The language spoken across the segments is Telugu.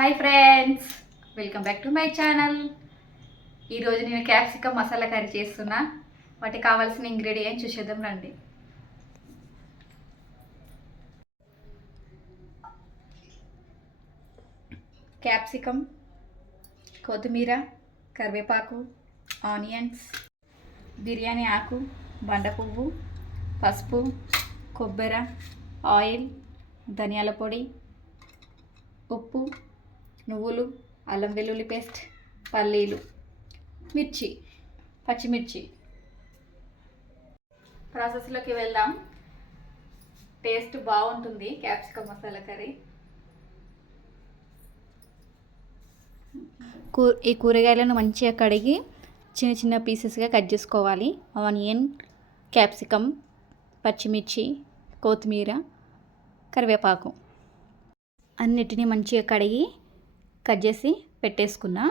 Hi friends welcome back to my channel ఈరోజు నేను క్యాప్సికమ్ మసాలా కర్రీ చేస్తున్నా. వాటికి కావాల్సిన ఇంగ్రీడియంట్ చూసేద్దాం రండి. క్యాప్సికమ్ కొత్తిమీర కరివేపాకు ఆనియన్స్ బిర్యానీ ఆకు బండ పువ్వు పసుపు కొబ్బరి ఆయిల్ ధనియాల పొడి ఉప్పు నువ్వులు అల్లం వెల్లుల్లి పేస్ట్ పల్లీలు మిర్చి పచ్చిమిర్చి. ప్రాసెస్లోకి వెళ్దాం. టేస్ట్ బాగుంటుంది క్యాప్సికమ్ మసాలా కర్రీ. కూ ఈ కూరగాయలను మంచిగా కడిగి చిన్న చిన్న పీసెస్గా కట్ చేసుకోవాలి. ఆనియన్ క్యాప్సికమ్ పచ్చిమిర్చి కొత్తిమీర కరివేపాకు. అన్నిటినీ మంచిగా కడిగి కట్ చేసి పెట్టేసుకున్నా.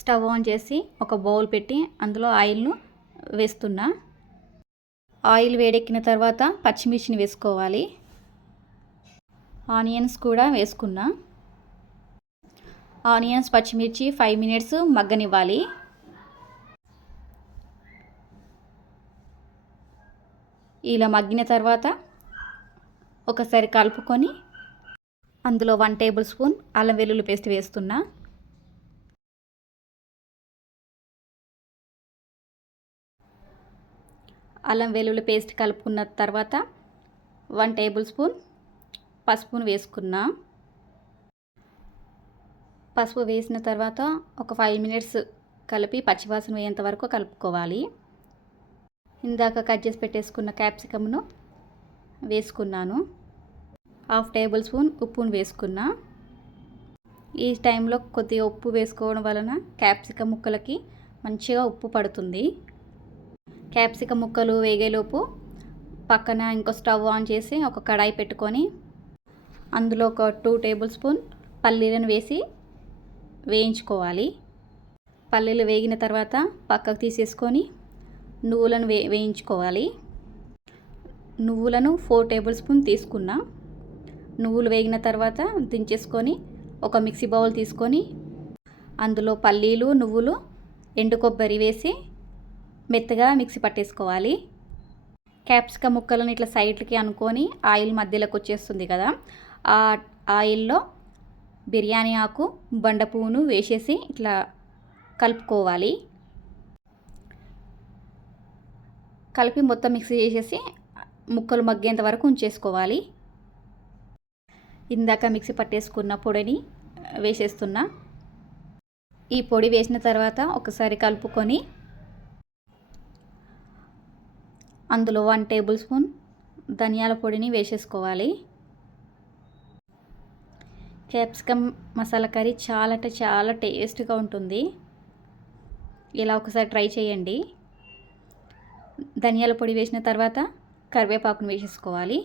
స్టవ్ ఆన్ చేసి ఒక బౌల్ పెట్టి అందులో ఆయిల్ను వేస్తున్నా. ఆయిల్ వేడెక్కిన తర్వాత పచ్చిమిర్చిని వేసుకోవాలి. ఆనియన్స్ కూడా వేసుకున్నా. ఆనియన్స్ పచ్చిమిర్చి ఫైవ్ మినిట్స్ మగ్గనివ్వాలి. ఇలా మగ్గిన తర్వాత ఒకసారి కలుపుకొని అందులో వన్ టేబుల్ స్పూన్ అల్లం వెల్లుల్లి పేస్ట్ వేస్తున్నా. అల్లం వెల్లుల్లి పేస్ట్ కలుపుకున్న తర్వాత వన్ టేబుల్ స్పూన్ పసుపును వేసుకున్నా. పసుపు వేసిన తర్వాత ఒక ఫైవ్ మినిట్స్ కలిపి పచ్చివాసన వేయేంత వరకు కలుపుకోవాలి. ఇందాక కట్ చేసి పెట్టేసుకున్న క్యాప్సికమ్ను వేసుకున్నాను. హాఫ్ టేబుల్ స్పూన్ ఉప్పును వేసుకున్నా. ఈ టైంలో కొద్దిగా ఉప్పు వేసుకోవడం వలన క్యాప్సికమ్ ముక్కలకి మంచిగా ఉప్పు పడుతుంది. క్యాప్సికమ్ ముక్కలు వేగేలోపు పక్కన ఇంకో స్టవ్ ఆన్ చేసి ఒక కడాయి పెట్టుకొని అందులో ఒక టూ టేబుల్ స్పూన్ పల్లీలను వేసి వేయించుకోవాలి. పల్లీలు వేగిన తర్వాత పక్కకు తీసేసుకొని నువ్వులను వే వేయించుకోవాలి. నువ్వులను ఫోర్ టేబుల్ స్పూన్ తీసుకున్నా. నువ్వులు వేగిన తర్వాత దించేసుకొని ఒక మిక్సీ బౌల్ తీసుకొని అందులో పల్లీలు నువ్వులు ఎండు కొబ్బరి వేసి మెత్తగా మిక్సీ పట్టేసుకోవాలి. క్యాప్సికమ్ ముక్కలను ఇట్లా సైడ్కి అనుకొని ఆయిల్ మధ్యలోకి వచ్చేస్తుంది కదా ఆ ఆయిల్లో బిర్యానీ ఆకు బండ పువ్వును వేసేసి ఇట్లా కలుపుకోవాలి. కలిపి మొత్తం మిక్సీ చేసేసి ముక్కలు మగ్గేంత వరకు ఉంచేసుకోవాలి. ఇందాక మిక్సీ పట్టేసుకున్న పొడిని వేసేస్తున్నా. ఈ పొడి వేసిన తర్వాత ఒకసారి కలుపుకొని అందులో వన్ టేబుల్ స్పూన్ ధనియాల పొడిని వేసేసుకోవాలి. క్యాప్సికమ్ మసాలా కర్రీ చాలా అంటే చాలా టేస్ట్గా ఉంటుంది. ఇలా ఒకసారి ట్రై చేయండి. ధనియాల పొడి వేసిన తర్వాత కరివేపాకును వేసేసుకోవాలి.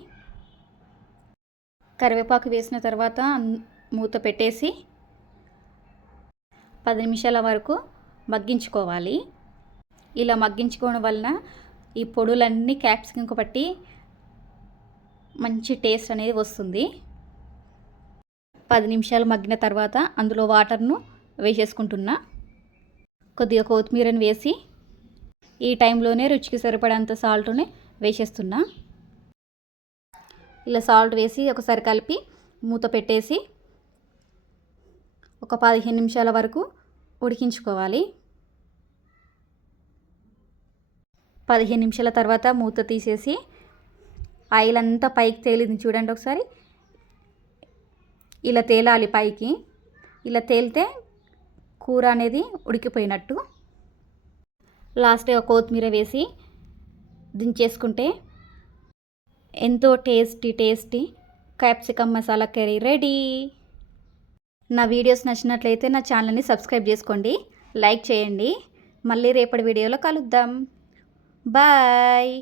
కరివేపాకు వేసిన తర్వాత మూత పెట్టేసి పది నిమిషాల వరకు మగ్గించుకోవాలి. ఇలా మగ్గించుకోవడం వలన ఈ పొడులన్నీ క్యాప్సికంకు పట్టి మంచి టేస్ట్ అనేది వస్తుంది. పది నిమిషాలు మగ్గిన తర్వాత అందులో వాటర్ను వేసేసుకుంటున్నా. కొద్దిగా కొత్తిమీరని వేసి ఈ టైంలోనే రుచికి సరిపడేంత సాల్ట్ని వేసేస్తున్నా. ఇలా సాల్ట్ వేసి ఒకసారి కలిపి మూత పెట్టేసి ఒక పదిహేను నిమిషాల వరకు ఉడికించుకోవాలి. పదిహేను నిమిషాల తర్వాత మూత తీసేసి ఆయిల్ అంతా పైకి తేలింది చూడండి ఒకసారి. ఇలా తేలాలి పైకి. ఇలా తేలితే కూర అనేది ఉడికిపోయినట్టు. లాస్ట్గా కొత్తిమీర వేసి దించేసుకుంటే ఎంతో tasty tasty capsicum masala curry ready. నా వీడియోస్ నచ్చినట్లయితే నా ఛానల్ని సబ్స్క్రైబ్ చేసుకోండి లైక్ చేయండి. మళ్ళీ రేపటి వీడియోలో కలుద్దాం. బాయ్.